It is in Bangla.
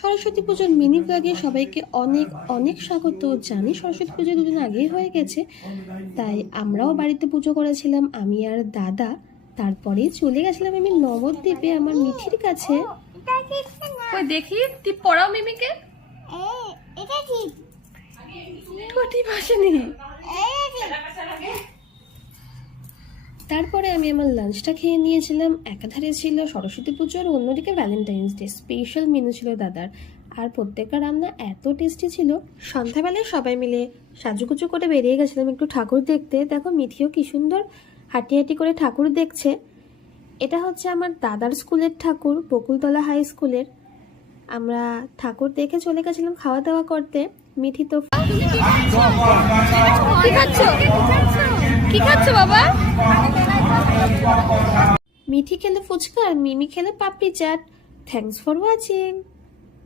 সরস্বতী পুজোর মিনি ব্লগে সবাইকে অনেক অনেক স্বাগত জানি। সরস্বতী পুজো দুদিন আগেই হয়ে গেছে, তাই আমরাও বাড়িতে পুজো করেছিলাম আমি আর দাদা। তারপরে চলে গেছিলাম আমি নবদ্বীপে আমার মিঠির কাছে। ওই দেখি টিপ পড়াও মিমিকে। এটা ঠিক টিপ আসেনি। তারপরে আমি আমার লাঞ্চটা খেয়ে নিয়েছিলাম। একাধারে ছিল সরস্বতী পুজোর, অন্যদিকে ভ্যালেন্টাইন্স ডে। স্পেশাল মেনু ছিল দাদার, আর প্রত্যেকটা রান্না এত টেস্টি ছিল। সন্ধ্যাবেলায় সবাই মিলে সাজুগুজু করে বেরিয়ে গেছিলাম একটু ঠাকুর দেখতে। দেখো মিঠিও কি সুন্দর হাঁটি হাঁটি করে ঠাকুর দেখছে। এটা হচ্ছে আমার দাদার স্কুলের ঠাকুর, বকুলতলা হাই স্কুলের। আমরা ঠাকুর দেখে চলে গেছিলাম খাওয়া দাওয়া করতে। মিঠি তো কি খাচ্ছ? কি খাচ্ছ বাবা? মিঠি খেলে ফুচকা আর মিমি খেলে papdi chaat. Thanks for watching.